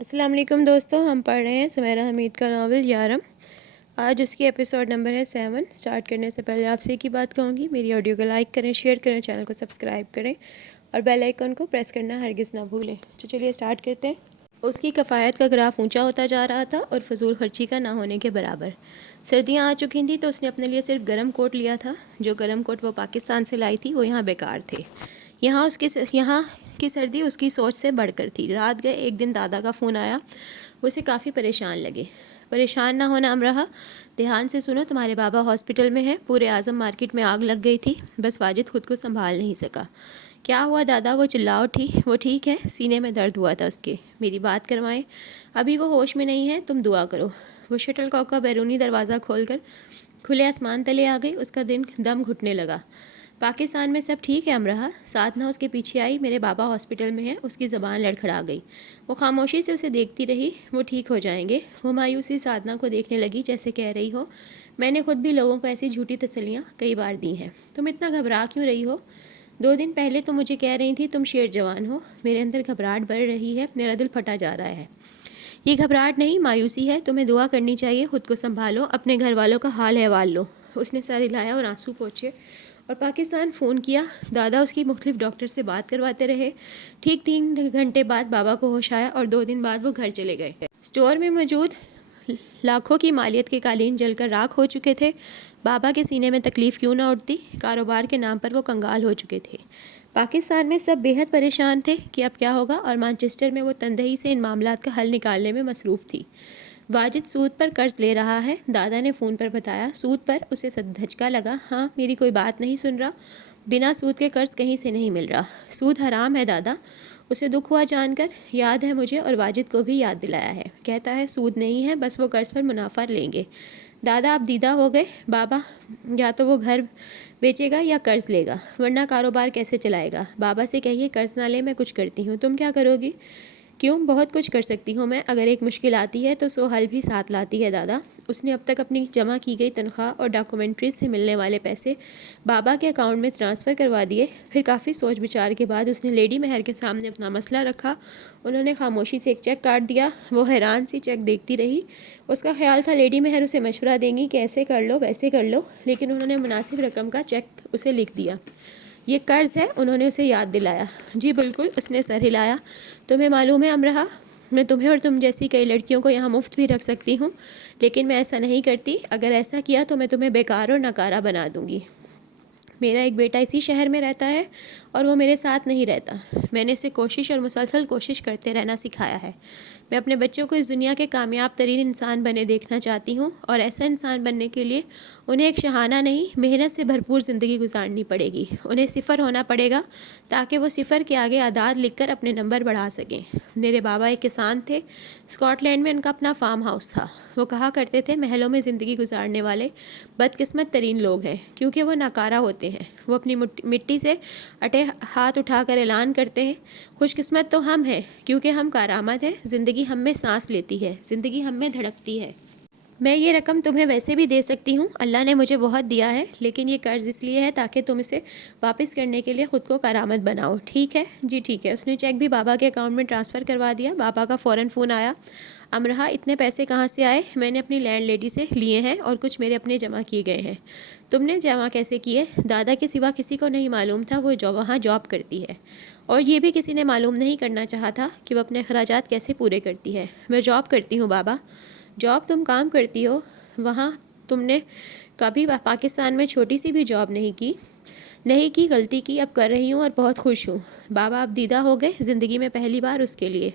السلام علیکم دوستوں، ہم پڑھ رہے ہیں سمیرہ حمید کا ناول یارم۔ آج اس کی ایپیسوڈ نمبر ہے 7۔ سٹارٹ کرنے سے پہلے آپ سے ایک ہی بات کہوں گی، میری آڈیو کو لائک کریں، شیئر کریں، چینل کو سبسکرائب کریں اور بیل آئیکن کو پریس کرنا ہرگز نہ بھولیں۔ تو چلیے سٹارٹ کرتے ہیں۔ اس کی کفایت کا گراف اونچا ہوتا جا رہا تھا اور فضول خرچی کا نہ ہونے کے برابر۔ سردیاں آ چکی تھیں تو اس نے اپنے لیے صرف گرم کوٹ لیا تھا۔ جو گرم کوٹ وہ پاکستان سے لائی تھی وہ یہاں بیکار تھے۔ یہاں کی سردی اس کی سوچ سے بڑھ کر تھی۔ رات گئے ایک دن دادا کا فون آیا، وہ اسے کافی پریشان لگے۔ پریشان نہ ہونا امرہا، دھیان سے سنو، تمہارے بابا ہاسپٹل میں ہیں، پورے اعظم مارکیٹ میں آگ لگ گئی تھی، بس واجد خود کو سنبھال نہیں سکا۔ کیا ہوا دادا؟ وہ چلا اٹھی۔ وہ ٹھیک ہے، سینے میں درد ہوا تھا اس کے۔ میری بات کروائیں، ابھی وہ ہوش میں نہیں ہے، تم دعا کرو۔ وہ شٹل کاک کا بیرونی دروازہ کھول کر کھلے آسمان تلے آ گئی۔ اس کا دم گھٹنے لگا۔ پاکستان میں سب ٹھیک ہے امرہا؟ سادھنا اس کے پیچھے آئی۔ میرے بابا ہاسپٹل میں ہیں۔ اس کی زبان لڑکھڑا گئی۔ وہ خاموشی سے اسے دیکھتی رہی۔ وہ ٹھیک ہو جائیں گے۔ وہ مایوسی سادھنا کو دیکھنے لگی، جیسے کہہ رہی ہو میں نے خود بھی لوگوں کو ایسی جھوٹی تسلیاں کئی بار دی ہیں۔ تم اتنا گھبرا کیوں رہی ہو؟ 2 دن پہلے تم مجھے کہہ رہی تھی تم شیر جوان ہو۔ میرے اندر گھبراہٹ بڑھ رہی ہے، میرا دل پھٹا جا رہا ہے۔ یہ گھبراہٹ نہیں، مایوسی ہے۔ تمہیں دعا کرنی چاہیے، خود کو سنبھالو، اپنے گھر والوں کا حال احوال لو۔ اس نے سر ہلایا اور آنسو پوچھے اور پاکستان فون کیا۔ دادا اس کی مختلف ڈاکٹر سے بات کرواتے رہے۔ ٹھیک 3 گھنٹے بعد بابا کو ہوش آیا اور 2 دن بعد وہ گھر چلے گئے۔ اسٹور میں موجود لاکھوں کی مالیت کے قالین جل کر راکھ ہو چکے تھے۔ بابا کے سینے میں تکلیف کیوں نہ اٹھتی؟ کاروبار کے نام پر وہ کنگال ہو چکے تھے۔ پاکستان میں سب بے حد پریشان تھے کہ اب کیا ہوگا، اور مانچسٹر میں وہ تندہی سے ان معاملات کا حل نکالنے میں مصروف تھی۔ واجد سود پر قرض لے رہا ہے، دادا نے فون پر بتایا۔ سود پر؟ اسے دھچکا لگا۔ ہاں، میری کوئی بات نہیں سن رہا؟ بنا سود کے قرض کہیں سے نہیں مل رہا۔ سود حرام ہے دادا۔ اسے دکھ ہوا جان کر۔ یاد ہے مجھے، اور واجد کو بھی یاد دلایا ہے۔ کہتا ہے سود نہیں ہے، بس وہ قرض پر منافع لیں گے۔ دادا اب دیدہ ہو گئے۔ بابا یا تو وہ گھر بیچے گا یا قرض لے گا، ورنہ کاروبار کیسے چلائے گا؟ بابا سے کہیے قرض نہ لے، میں کچھ کرتی ہوں۔ تم کیا کرو گی؟ کیوں، بہت کچھ کر سکتی ہوں میں۔ اگر ایک مشکل آتی ہے تو 100 حل بھی ساتھ لاتی ہے دادا۔ اس نے اب تک اپنی جمع کی گئی تنخواہ اور ڈاکومنٹریز سے ملنے والے پیسے بابا کے اکاؤنٹ میں ٹرانسفر کروا دیے۔ پھر کافی سوچ بچار کے بعد اس نے لیڈی مہر کے سامنے اپنا مسئلہ رکھا۔ انہوں نے خاموشی سے ایک چیک کاٹ دیا۔ وہ حیران سی چیک دیکھتی رہی۔ اس کا خیال تھا لیڈی مہر اسے مشورہ دیں گی کہ ایسے کر لو ویسے کر لو، لیکن انہوں نے مناسب رقم کا چیک اسے لکھ دیا۔ یہ قرض ہے، انہوں نے اسے یاد دلایا۔ جی بالکل، اس نے سر ہلایا۔ تمہیں معلوم ہے امرہا، میں تمہیں اور تم جیسی کئی لڑکیوں کو یہاں مفت بھی رکھ سکتی ہوں، لیکن میں ایسا نہیں کرتی۔ اگر ایسا کیا تو میں تمہیں بیکار اور ناکارہ بنا دوں گی۔ میرا ایک بیٹا اسی شہر میں رہتا ہے اور وہ میرے ساتھ نہیں رہتا۔ میں نے اسے کوشش اور مسلسل کوشش کرتے رہنا سکھایا ہے۔ میں اپنے بچوں کو اس دنیا کے کامیاب ترین انسان بنے دیکھنا چاہتی ہوں، اور ایسا انسان بننے کے لیے انہیں ایک شاہانہ نہیں، محنت سے بھرپور زندگی گزارنی پڑے گی۔ انہیں صفر ہونا پڑے گا تاکہ وہ صفر کے آگے اعداد لکھ کر اپنے نمبر بڑھا سکیں۔ میرے بابا ایک کسان تھے۔ اسکاٹ لینڈ میں ان کا اپنا فارم ہاؤس تھا۔ وہ کہا کرتے تھے محلوں میں زندگی گزارنے والے بدقسمت ترین لوگ ہیں، کیونکہ وہ ناکارہ ہوتے ہیں۔ وہ اپنی مٹی سے اٹے ہاتھ اٹھا کر اعلان کرتے ہیں خوش قسمت تو ہم ہیں، کیونکہ ہم کارآمد ہیں، زندگی ہم میں سانس لیتی ہے، زندگی ہم میں دھڑکتی ہے۔ میں یہ رقم تمہیں ویسے بھی دے سکتی ہوں، اللہ نے مجھے بہت دیا ہے، لیکن یہ قرض اس لیے ہے تاکہ تم اسے واپس کرنے کے لیے خود کو کارآمد بناؤ۔ ٹھیک ہے؟ جی ٹھیک ہے۔ اس نے چیک بھی بابا کے اکاؤنٹ میں ٹرانسفر کروا دیا۔ بابا کا فوراً فون آیا۔ امرہا، اتنے پیسے کہاں سے آئے؟ میں نے اپنی لینڈ لیڈی سے لیے ہیں اور کچھ میرے اپنے جمع کیے گئے ہیں۔ تم نے جمع کیسے کیے؟ دادا کے سوا کسی کو نہیں معلوم تھا وہ وہاں جاب کرتی ہے، اور یہ بھی کسی نے معلوم نہیں کرنا چاہا تھا کہ وہ اپنے اخراجات کیسے پورے کرتی ہے۔ میں جاب کرتی ہوں بابا۔ جاب تم کام کرتی ہو؟ وہاں تم نے کبھی پاکستان میں چھوٹی سی بھی جاب نہیں کی، غلطی کی، اب کر رہی ہوں اور بہت خوش ہوں۔ بابا اب دیدہ ہو گئے، زندگی میں پہلی بار اس کے لیے۔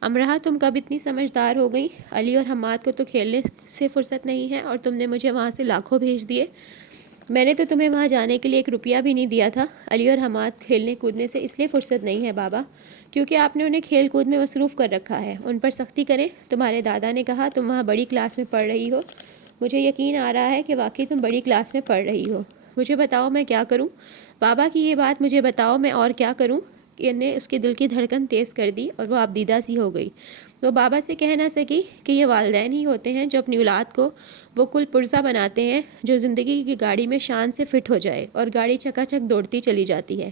امرہا، تم کب اتنی سمجھدار ہو گئی؟ علی اور حماد کو تو کھیلنے سے فرصت نہیں ہے، اور تم نے مجھے وہاں سے لاکھوں بھیج دیے۔ میں نے تو تمہیں وہاں جانے کے لیے 1 روپیہ بھی نہیں دیا تھا۔ علی اور حماد کھیلنے کودنے سے اس لیے فرصت نہیں ہے بابا کیونکہ آپ نے انہیں کھیل کود میں مصروف کر رکھا ہے۔ ان پر سختی کریں۔ تمہارے دادا نے کہا تم وہاں بڑی کلاس میں پڑھ رہی ہو۔ مجھے یقین آ رہا ہے کہ واقعی تم بڑی کلاس میں پڑھ رہی ہو۔ مجھے بتاؤ میں کیا کروں؟ بابا کی یہ بات مجھے بتاؤ میں اور کیا کروں؟ نے اس کے دل کی دھڑکن تیز کر دی اور وہ آبدیدہ سی ہو گئی۔ وہ بابا سے کہہ نہ سکی کہ یہ والدین ہی ہوتے ہیں جو اپنی اولاد کو وہ کل پرزہ بناتے ہیں جو زندگی کی گاڑی میں شان سے فٹ ہو جائے اور گاڑی چکا چک دوڑتی چلی جاتی ہے۔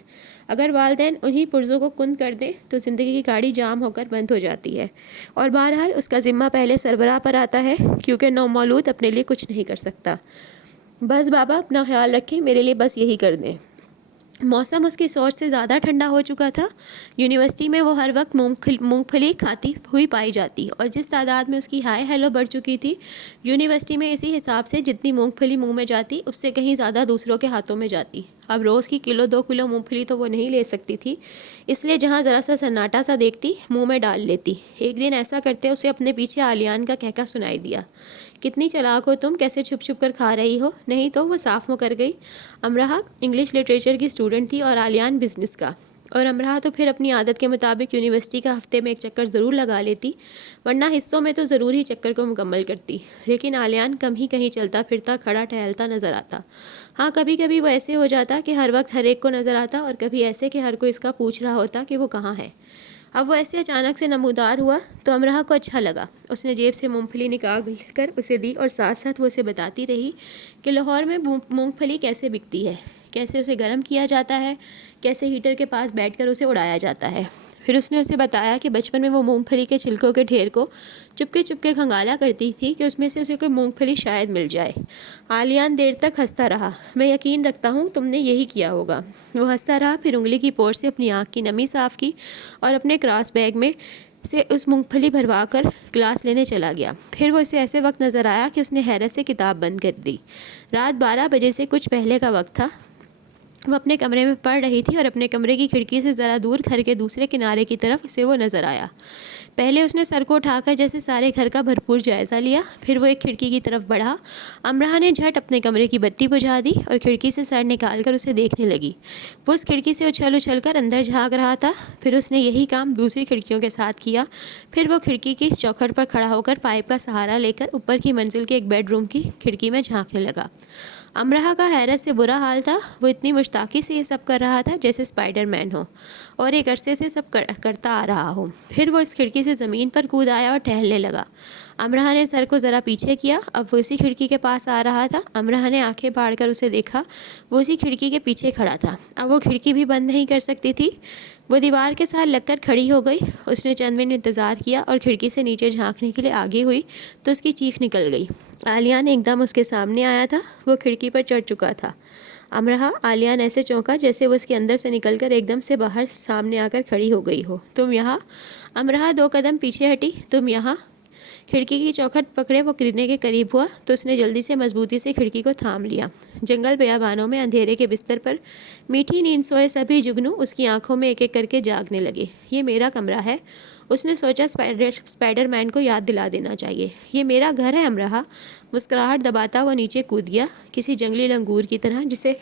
اگر والدین انہی پرزوں کو کند کر دیں تو زندگی کی گاڑی جام ہو کر بند ہو جاتی ہے، اور بہرحال اس کا ذمہ پہلے سربراہ پر آتا ہے، کیونکہ نومولود اپنے لیے کچھ نہیں کر سکتا۔ بس بابا اپنا خیال رکھیں، میرے لیے بس یہی کر دیں۔ موسم اس کی سوچ سے زیادہ ٹھنڈا ہو چکا تھا۔ یونیورسٹی میں وہ ہر وقت مونگ پھلی کھاتی ہوئی پائی جاتی، اور جس تعداد میں اس کی ہائی ہیلو بڑھ چکی تھی، یونیورسٹی میں اسی حساب سے جتنی مونگ پھلی منہ میں جاتی اس سے کہیں زیادہ دوسروں کے ہاتھوں میں جاتی۔ اب روز کی 1-2 کلو مونگ پھلی تو وہ نہیں لے سکتی تھی، اس لیے جہاں ذرا سا سناٹا سا دیکھتی منہ میں ڈال لیتی۔ ایک دن ایسا کرتے اسے اپنے پیچھے آلیان کا کہکا سنائی دیا، کتنی چلاک ہو تم، کیسے چھپ چھپ کر کھا رہی ہو؟ نہیں تو وہ صاف مکر گئی۔ امرہا انگلش لٹریچر کی اسٹوڈنٹ تھی اور آلیان بزنس کا، اور امرہا تو پھر اپنی عادت کے مطابق یونیورسٹی کا ہفتے میں ایک چکر ضرور لگا لیتی، ورنہ حصوں میں تو ضرور ہی چکر کو مکمل کرتی۔ لیکن آلیان کم ہی کہیں چلتا پھرتا کھڑا ٹہلتا نظر آتا۔ ہاں کبھی کبھی وہ ایسے ہو جاتا کہ ہر وقت ہر ایک کو نظر آتا، اور کبھی ایسے کہ ہر کوئی اس کا پوچھ رہا ہوتا کہ وہ کہاں ہے۔ اب وہ ایسے اچانک سے نمودار ہوا تو امرہا کو اچھا لگا۔ اس نے جیب سے مونگ پھلی نکال کر اسے دی، اور ساتھ ساتھ وہ اسے بتاتی رہی کہ لاہور میں مونگ پھلی کیسے بکتی ہے، کیسے اسے گرم کیا جاتا ہے، کیسے ہیٹر کے پاس بیٹھ کر اسے اڑایا جاتا ہے۔ پھر اس نے اسے بتایا کہ بچپن میں وہ مونگ پھلی کے چھلکوں کے ڈھیر کو چپکے چپکے کھنگالا کرتی تھی کہ اس میں سے اسے کوئی مونگ پھلی شاید مل جائے۔ آلیان دیر تک ہنستا رہا۔ میں یقین رکھتا ہوں تم نے یہی کیا ہوگا۔ وہ ہنستا رہا، پھر انگلی کی پور سے اپنی آنکھ کی نمی صاف کی اور اپنے کراس بیگ میں سے اس مونگ پھلی بھروا کر گلاس لینے چلا گیا۔ پھر وہ اسے ایسے وقت نظر آیا کہ اس نے حیرت سے کتاب بند کر دی۔ رات 12 بجے سے کچھ پہلے کا وقت تھا۔ وہ اپنے کمرے میں پڑھ رہی تھی اور اپنے کمرے کی کھڑکی سے ذرا دور گھر کے دوسرے کنارے کی طرف اسے وہ نظر آیا۔ پہلے اس نے سر کو اٹھا کر جیسے سارے گھر کا بھرپور جائزہ لیا، پھر وہ ایک کھڑکی کی طرف بڑھا۔ امرہا نے جھٹ اپنے کمرے کی بتی بجھا دی اور کھڑکی سے سر نکال کر اسے دیکھنے لگی۔ وہ اس کھڑکی سے اچھل کر اندر جھانک رہا تھا۔ پھر اس نے یہی کام دوسری کھڑکیوں کے ساتھ کیا۔ پھر وہ کھڑکی کی چوکھٹ پر کھڑا ہو کر پائپ کا سہارا لے کر اوپر کی منزل کے ایک بیڈ روم کی کھڑکی میں جھانکنے لگا۔ امرہا کا حیرت سے برا حال تھا۔ وہ اتنی مشتاقی سے یہ سب کر رہا تھا جیسے اسپائڈر مین ہو اور ایک عرصے سے سب کرتا آ رہا ہو۔ پھر وہ اس کھڑکی سے زمین پر کود آیا اور ٹہلنے لگا۔ امرہا نے سر کو ذرا پیچھے کیا، اب وہ اسی کھڑکی کے پاس آ رہا تھا۔ امرہا نے آنکھیں پھاڑ کر اسے دیکھا، وہ اسی کھڑکی کے پیچھے کھڑا تھا۔ اب وہ کھڑکی بھی بند نہیں کر سکتی تھی۔ وہ دیوار کے ساتھ لگ کر کھڑی ہو گئی۔ اس نے چند منٹ انتظار کیا اور کھڑکی سے نیچے جھانکنے کے لیے آگے ہوئی تو اس کی چیخ نکل گئی۔ آلیان ایک دم اس کے سامنے آیا تھا۔ وہ کھڑکی پر چڑھ چکا تھا۔ امرہا، آلیان ایسے چونکا جیسے وہ اس کے اندر سے نکل کر ایک دم سے باہر سامنے آ کر کھڑی ہو گئی ہو۔ تم یہاں؟ امرہا 2 قدم پیچھے ہٹی۔ تم یہاں؟ کھڑکی کی چوکھٹ پکڑے وہ گرنے کے قریب ہوا تو اس نے جلدی سے مضبوطی سے کھڑکی کو تھام لیا۔ جنگل بیابانوں میں اندھیرے کے بستر پر میٹھی نیند سوئے سبھی جگنو اس کی آنکھوں میں ایک ایک کر کے جاگنے لگے۔ یہ میرا کمرہ ہے، اس نے سوچا اسپائڈر مین کو یاد دلا دینا چاہیے۔ یہ میرا گھر ہے امرہا۔ مسکراہٹ دباتا وہ نیچے کود گیا، کسی جنگلی لنگور کی طرح جسے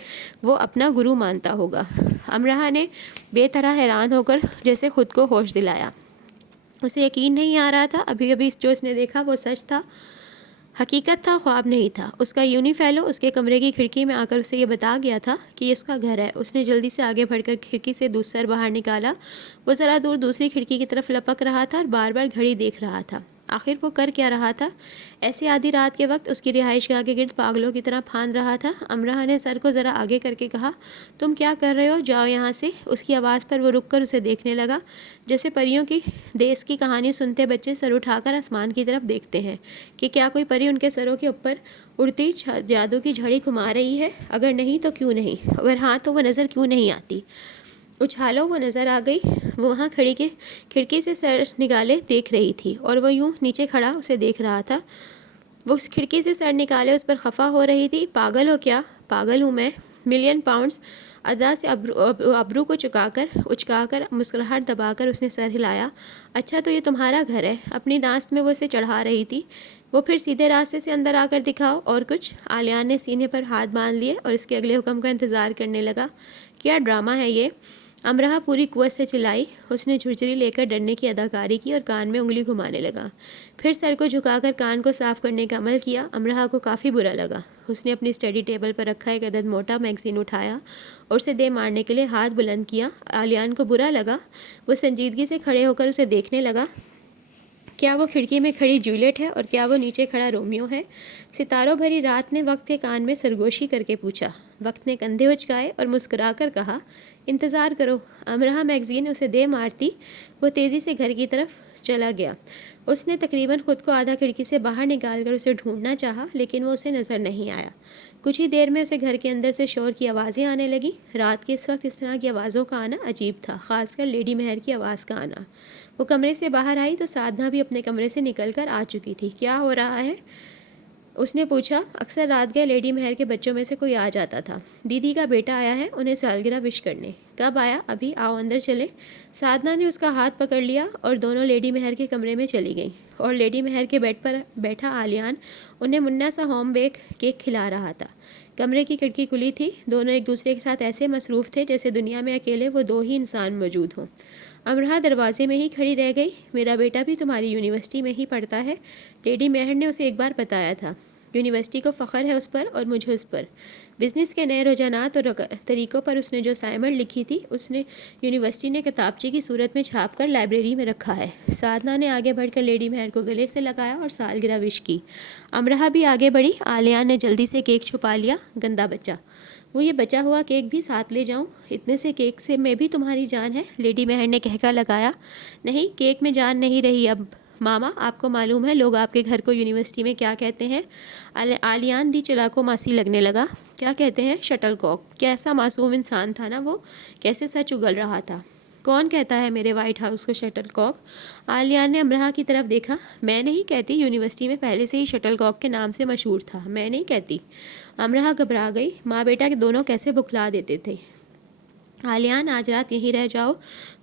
وہ اپنا گرو مانتا ہوگا۔ امرہا نے بے طرح حیران ہو کر جیسے خود کو ہوش دلایا۔ اسے یقین نہیں آ رہا تھا ابھی جو اس نے دیکھا وہ سچ تھا، حقیقت تھا، خواب نہیں تھا۔ اس کا یونی فیلو اس کے کمرے کی کھڑکی میں آ کر اسے یہ بتا گیا تھا کہ یہ اس کا گھر ہے۔ اس نے جلدی سے آگے بڑھ کر کھڑکی سے سر باہر نکالا۔ وہ ذرا دور دوسری کھڑکی کی طرف لپک رہا تھا اور بار بار گھڑی دیکھ رہا تھا۔ آخر وہ کر کیا رہا تھا؟ ایسے آدھی رات کے وقت اس کی رہائش گاہ کے گرد پاگلوں کی طرح پھاند رہا تھا۔ امرہا نے سر کو ذرا آگے کر کے کہا، تم کیا کر رہے ہو؟ جاؤ یہاں سے۔ اس کی آواز پر وہ رک کر اسے دیکھنے لگا جیسے پریوں کی دیس کی کہانی سنتے بچے سر اٹھا کر آسمان کی طرف دیکھتے ہیں کہ کیا کوئی پری ان کے سروں کے اوپر اڑتی جادو کی جھڑی گھما رہی ہے۔ اگر نہیں تو کیوں نہیں، اگر ہاں تو وہ نظر کیوں نہیں آتی؟ اچھالو، وہ نظر آ گئی۔ وہ وہاں کھڑکی سے سر نکالے دیکھ رہی تھی اور وہ یوں نیچے کھڑا اسے دیکھ رہا تھا۔ وہ اس کھڑکی سے سر نکالے اس پر خفا ہو رہی تھی۔ پاگل ہو کیا؟ پاگل ہوں میں۔ ملین پاؤنڈز ادا سے ابرو کو اچکا کر مسکراہٹ دبا کر اس نے سر ہلایا۔ اچھا تو یہ تمہارا گھر ہے؟ اپنی داست میں وہ اسے چڑھا رہی تھی۔ وہ پھر سیدھے راستے سے اندر آ کر دکھاؤ اور کچھ۔ آلیان نے سینے پر ہاتھ باندھ لیے اور اس کے اگلے حکم کا انتظار کرنے لگا۔ کیا ڈرامہ ہے یہ؟ امرہ پوری قوت سے چلائی۔ اس نے جھرجھری لے کر ڈرنے کی اداکاری کی اور کان میں انگلی گھمانے لگا، پھر سر کو جھکا کر کان کو صاف کرنے کا عمل کیا۔ امرہ کو کافی برا لگا۔ اس نے اپنی اسٹڈی ٹیبل پر رکھا ایک عدد موٹا میگزین اٹھایا اور اسے دے مارنے کے لیے ہاتھ بلند کیا۔ آلیان کو برا لگا۔ وہ سنجیدگی سے کھڑے ہو کر اسے دیکھنے لگا۔ کیا وہ کھڑکی میں کھڑی جولیٹ ہے اور کیا وہ نیچے کھڑا رومیو ہے؟ ستاروں بھری رات نے وقت کے کان میں سرگوشی کر کے پوچھا۔ وقت نے کندھے اچکائے اور مسکرا کر کہا، انتظار کرو۔ امرہ میگزین اسے دے مارتی وہ تیزی سے گھر کی طرف چلا گیا۔ اس نے تقریباً خود کو آدھا کھڑکی سے باہر نکال کر اسے ڈھونڈنا چاہا، لیکن وہ اسے نظر نہیں آیا۔ کچھ ہی دیر میں اسے گھر کے اندر سے شور کی آوازیں آنے لگیں۔ رات کے اس وقت اس طرح کی آوازوں کا آنا عجیب تھا، خاص کر لیڈی مہر کی آواز کا آنا۔ وہ کمرے سے باہر آئی تو سادھنا بھی اپنے کمرے سے نکل کر آ چکی تھی۔ کیا ہو رہا ہے؟ اس نے پوچھا۔ اکثر رات گئے لیڈی مہر کے بچوں میں سے کوئی آ جاتا تھا۔ دیدی کا بیٹا آیا ہے انہیں سالگرہ وش کرنے۔ کب آیا؟ ابھی۔ آؤ اندر چلے۔ سادھنا نے اس کا ہاتھ پکڑ لیا اور دونوں لیڈی مہر کے کمرے میں چلی گئیں، اور لیڈی مہر کے بیڈ پر بیٹھا آلیان انہیں منا سا ہوم بیک کیک کھلا رہا تھا۔ کمرے کی کھڑکی کھلی تھی۔ دونوں ایک دوسرے کے ساتھ ایسے مصروف تھے جیسے دنیا میں اکیلے وہ دو ہی انسان موجود ہوں۔ امرہ دروازے میں ہی کھڑی رہ گئی۔ میرا بیٹا بھی تمہاری یونیورسٹی میں ہی پڑھتا ہے، لیڈی مہر نے اسے ایک بار بتایا تھا۔ یونیورسٹی کو فخر ہے اس پر اور مجھے اس پر۔ بزنس کے نئے رجحانات اور طریقوں پر اس نے جو اسائنمنٹ لکھی تھی اس نے یونیورسٹی نے کتابچے کی صورت میں چھاپ کر لائبریری میں رکھا ہے۔ سادھنا نے آگے بڑھ کر لیڈی مہر کو گلے سے لگایا اور سالگرہ وش کی۔ امرہ بھی آگے بڑھی۔ آلیان نے جلدی سے کیک چھپا لیا۔ گندا بچہ، وہ یہ بچا ہوا کیک بھی ساتھ لے جاؤں؟ اتنے سے کیک سے میں بھی تمہاری جان ہے؟ لیڈی مہر نے کہکا لگایا۔ نہیں، کیک میں جان نہیں رہی اب۔ ماما، آپ کو معلوم ہے لوگ آپ کے گھر کو یونیورسٹی میں کیا کہتے ہیں؟ آلیان دی چلاکو ماسی لگنے لگا۔ کیا کہتے ہیں؟ شٹل کاک۔ کیسا معصوم انسان تھا نا وہ، کیسے سچ اگل رہا تھا۔ کون کہتا ہے میرے وائٹ ہاؤس کو شٹل کاک؟ آلیان نے امرہ کی طرف دیکھا۔ میں نہیں کہتی، یونیورسٹی میں پہلے سے ہی شٹل کاک کے نام سے مشہور تھا، میں نہیں کہتی۔ امرہ گھبرا گئی۔ ماں بیٹا کے دونوں کیسے بکھلا دیتے تھے۔ آلیان، آج رات یہیں رہ جاؤ۔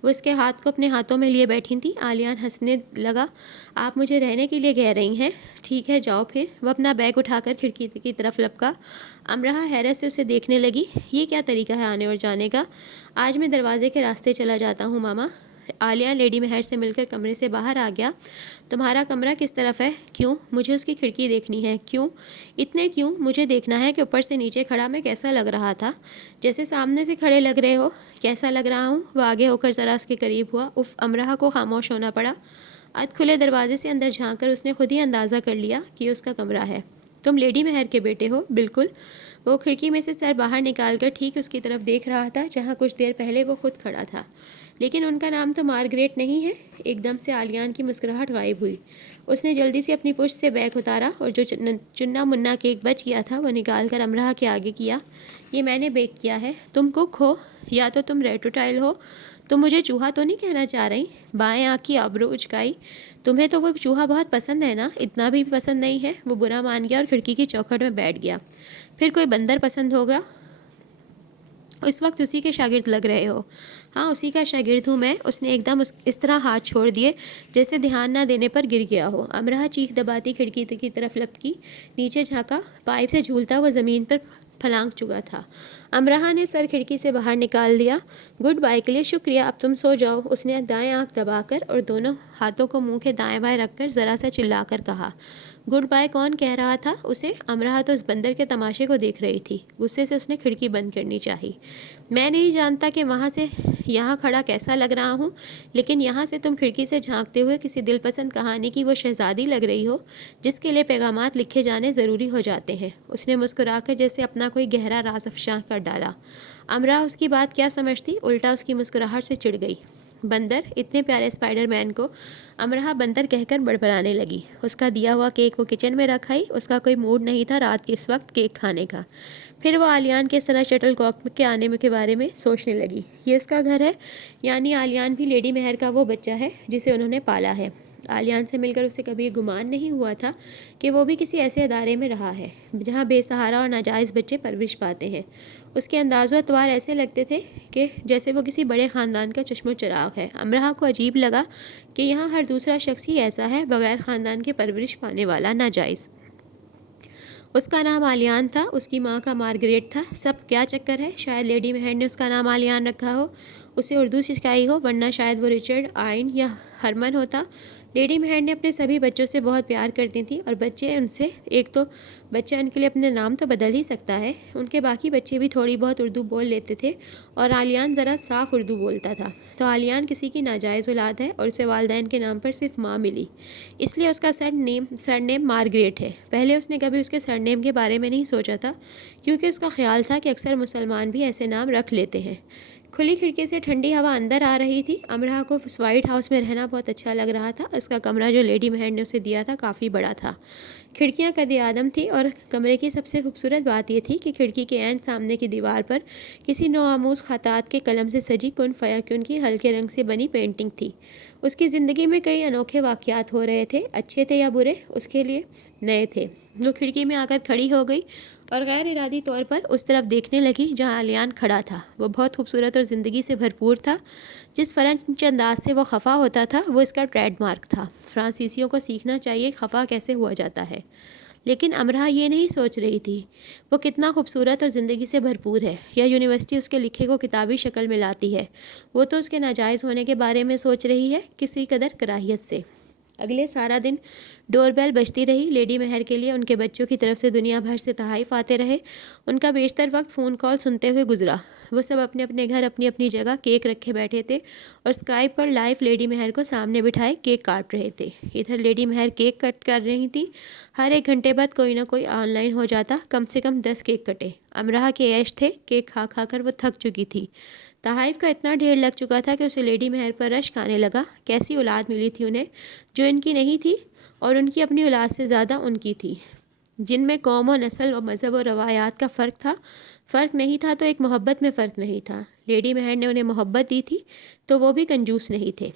وہ اس کے ہاتھ کو اپنے ہاتھوں میں لیے بیٹھی تھی۔ آلیان ہنسنے لگا۔ آپ مجھے رہنے کے لیے کہہ رہی ہیں؟ ٹھیک ہے جاؤ پھر۔ وہ اپنا بیگ اٹھا کر کھڑکی کی طرف لپکا۔ امرہ حیرت سے اسے دیکھنے لگی۔ یہ کیا طریقہ ہے آنے اور جانے کا؟ آج میں دروازے کے راستے چلا جاتا ہوں ماما۔ آلیان لیڈی مہر سے مل کر کمرے سے باہر آ گیا۔ تمہارا کمرہ کس طرف ہے؟ کیوں؟ مجھے اس کی کھڑکی دیکھنی ہے۔ کیوں؟ اتنے کیوں؟ مجھے دیکھنا ہے کہ اوپر سے نیچے کھڑا میں کیسا لگ رہا تھا۔ جیسے سامنے سے کھڑے لگ رہے ہو۔ کیسا لگ رہا ہوں؟ وہ آگے ہو کر ذرا اس کے قریب ہوا۔ اف، امرہ کو خاموش ہونا پڑا۔ ادھ کھلے دروازے سے اندر جھانک کر اس نے خود ہی اندازہ کر لیا کہ اس کا کمرہ ہے۔ تم لیڈی مہر کے بیٹے ہو؟ بالکل۔ وہ کھڑکی میں سے سر باہر نکال کر ٹھیک اس کی طرف دیکھ رہا تھا جہاں کچھ دیر پہلے وہ خود کھڑا تھا۔ لیکن ان کا نام تو مارگریٹ نہیں ہے؟ ایک دم سے آلیان کی مسکراہٹ غائب ہوئی۔ اس نے جلدی سے اپنی پشت سے بیگ اتارا اور جو چنا منا کیک بچ گیا تھا وہ نکال کر امرہ کے آگے کیا۔ یہ میں نے بیک کیا ہے۔ تم کک ہو یا تو تم ریٹوٹائل ہو؟ تم مجھے چوہا تو نہیں کہنا چاہ رہی؟ بائیں آنکھ کی ابرو اچکائی۔ تمہیں تو وہ چوہا بہت پسند ہے نا؟ اتنا بھی پسند نہیں ہے؟ وہ برا مان گیا اور کھڑکی کی چوکھٹ میں بیٹھ گیا۔ پھر کوئی بندر پسند ہوگا؟ اس وقت اسی کے شاگرد لگ رہے ہو۔ ہاں، اسی کا شاگرد ہوں میں۔ اس نے ایک دم اس طرح ہاتھ چھوڑ دیے جیسے دھیان نہ دینے پر گر گیا ہو۔ امرہ چیخ دباتی کھڑکی کی طرف لپکی، نیچے جھانکا۔ پائپ سے جھولتا ہوا زمین پر پھلانگ چکا تھا۔ امرہ نے سر کھڑکی سے باہر نکال دیا۔ گڈ بائی کے لیے شکریہ، اب تم سو جاؤ، اس نے دائیں آنکھ دبا کر اور دونوں ہاتھوں کو منہ کے دائیں بائیں رکھ کر ذرا سا چلا کر کہا۔ گڈ بائی کون کہہ رہا تھا اسے؟ امرہ تو اس بندر کے تماشے کو دیکھ رہی تھی۔ غصے سے اس نے کھڑکی بند کرنی چاہی۔ میں نہیں جانتا کہ وہاں سے یہاں کھڑا کیسا لگ رہا ہوں، لیکن یہاں سے تم کھڑکی سے جھانکتے ہوئے کسی دل پسند کہانی کی وہ شہزادی لگ رہی ہو جس کے لیے پیغامات لکھے جانے ضروری ہو جاتے ہیں۔ اس نے مسکرا کر جیسے اپنا کوئی گہرا راز افشاں کر ڈالا۔ امرہ اس کی بات کیا سمجھتی، الٹا اس کی مسکراہٹ سے چڑ گئی۔ بندر، اتنے پیارے اسپائڈر مین کو امرہ بندر کہہ کر بڑبڑانے لگی۔ اس کا دیا ہوا کیک وہ کچن میں رکھ آئی۔ اس کا کوئی موڈ نہیں تھا رات کے اس وقت کیک کھانے کا۔ پھر وہ آلیان کے اس طرح شٹل کاک کے آنے کے بارے میں سوچنے لگی۔ یہ اس کا گھر ہے، یعنی آلیان بھی لیڈی مہر کا وہ بچہ ہے جسے انہوں نے پالا ہے۔ آلیان سے مل کر اسے کبھی گمان نہیں ہوا تھا کہ وہ بھی کسی ایسے ادارے میں رہا ہے جہاں بے سہارا اور ناجائز بچے پرورش پاتے ہیں۔ اس کے انداز و اطوار ایسے لگتے تھے کہ جیسے وہ کسی بڑے خاندان کا چشم و چراغ ہے۔ امرہ کو عجیب لگا کہ یہاں ہر دوسرا شخص ہی ایسا ہے، بغیر خاندان کے پرورش پانے والا، ناجائز۔ اس کا نام آلیان تھا، اس کی ماں کا مارگریٹ تھا۔ سب کیا چکر ہے؟ شاید لیڈی مہر نے اس کا نام آلیان رکھا ہو۔ اسے اردو سکھائی ہو، ورنہ شاید وہ رچرڈ، آئن یا ہرمن ہوتا۔ لیڈی مہر نے اپنے سبھی بچوں سے بہت پیار کرتی تھیں، اور بچہ ان کے لیے اپنے نام تو بدل ہی سکتا ہے۔ ان کے باقی بچے بھی تھوڑی بہت اردو بول لیتے تھے، اور آلیان ذرا صاف اردو بولتا تھا۔ تو آلیان کسی کی ناجائز اولاد ہے، اور اسے والدین کے نام پر صرف ماں ملی، اس لیے اس کا سر نیم مارگریٹ ہے۔ پہلے اس نے کبھی اس کے سر نیم کے بارے میں نہیں سوچا تھا، کیونکہ اس کا خیال تھا کہ اکثر مسلمان بھی ایسے نام رکھ لیتے ہیں۔ کھلی کھڑکی سے ٹھنڈی ہوا اندر آ رہی تھی۔ امرا کو وائٹ ہاؤس میں رہنا بہت اچھا لگ رہا تھا۔ اس کا کمرہ جو لیڈی مہر نے اسے دیا تھا کافی بڑا تھا۔ کھڑکیاں قد آدم تھی، اور کمرے کی سب سے خوبصورت بات یہ تھی کہ کھڑکی کے عین سامنے کی دیوار پر کسی نوآموز خطاط کے قلم سے سجی کن فیکن کی ہلکے رنگ سے بنی پینٹنگ تھی۔ اس کی زندگی میں کئی انوکھے واقعات ہو رہے تھے، اچھے تھے یا برے، اس کے لیے نئے تھے۔ وہ کھڑکی میں آ کر کھڑی ہو گئی اور غیر ارادی طور پر اس طرف دیکھنے لگی جہاں آلیان کھڑا تھا۔ وہ بہت خوبصورت اور زندگی سے بھرپور تھا۔ جس فرنچ انداز سے وہ خفا ہوتا تھا وہ اس کا ٹریڈ مارک تھا۔ فرانسیسیوں کو سیکھنا چاہیے خفا کیسے ہوا جاتا ہے۔ لیکن امرا یہ نہیں سوچ رہی تھی وہ کتنا خوبصورت اور زندگی سے بھرپور ہے، یا یونیورسٹی اس کے لکھے کو کتابی شکل میں لاتی ہے۔ وہ تو اس کے ناجائز ہونے کے بارے میں سوچ رہی ہے، کسی قدر کراہیت سے۔ اگلے سارا دن ڈور بیل بجتی رہی۔ لیڈی مہر کے لیے ان کے بچوں کی طرف سے دنیا بھر سے تحائف آتے رہے۔ ان کا بیشتر وقت فون کال سنتے ہوئے گزرا۔ وہ سب اپنے اپنے گھر اپنی اپنی جگہ کیک رکھے بیٹھے تھے، اور اسکائپ پر لائیو لیڈی مہر کو سامنے بٹھائے کیک کاٹ رہے تھے۔ ادھر لیڈی مہر کیک کٹ کر رہی تھی۔ ہر 1 گھنٹے بعد کوئی نہ کوئی آن لائن ہو جاتا، کم سے کم 10 کیک کٹے۔ امرا کے عیش تھے، کیک کھا کھا کر وہ تھک چکی تھی۔ تحائف کا اتنا ڈھیر لگ چکا تھا کہ اسے لیڈی مہر پر رشک آنے لگا۔ کیسی اولاد ملی تھی انہیں، جو ان کی نہیں تھی، اور ان کی اپنی اولاد سے زیادہ ان کی تھی، جن میں قوم و نسل و مذہب و روایات کا فرق نہیں تھا، تو ایک محبت میں فرق نہیں تھا۔ لیڈی مہر نے انہیں محبت دی تھی، تو وہ بھی کنجوس نہیں تھے۔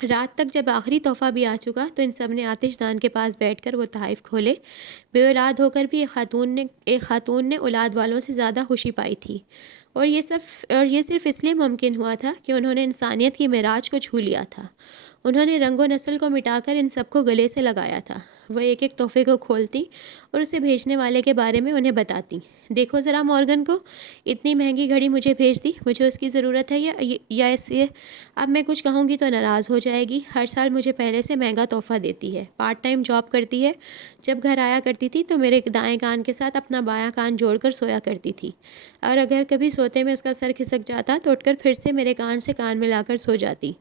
رات تک جب آخری تحفہ بھی آ چکا تو ان سب نے آتش دان کے پاس بیٹھ کر وہ تحائف کھولے۔ بے اولاد ہو کر بھی ایک خاتون نے اولاد والوں سے زیادہ خوشی پائی تھی، اور یہ صرف اس لیے ممکن ہوا تھا کہ انہوں نے انسانیت کی معراج کو چھو لیا تھا۔ انہوں نے رنگ و نسل کو مٹا کر ان سب کو گلے سے لگایا تھا۔ وہ ایک ایک تحفے کو کھولتی اور اسے بھیجنے والے کے بارے میں انہیں بتاتی۔ دیکھو ذرا مورگن کو، اتنی مہنگی گھڑی مجھے بھیج دی، مجھے اس کی ضرورت ہے یا اس سے اب میں کچھ کہوں گی تو ناراض ہو جائے گی۔ ہر سال مجھے پہلے سے مہنگا تحفہ دیتی ہے، پارٹ ٹائم جاب کرتی ہے۔ جب گھر آیا کرتی تھی تو میرے دائیں کان کے ساتھ اپنا بایاں کان جوڑ کر سویا کرتی تھی، اور اگر کبھی سوتے میں اس کا سر کھسک جاتا تو اٹھ کر پھر سے میرے کان سے کان ملا کر سو جاتی۔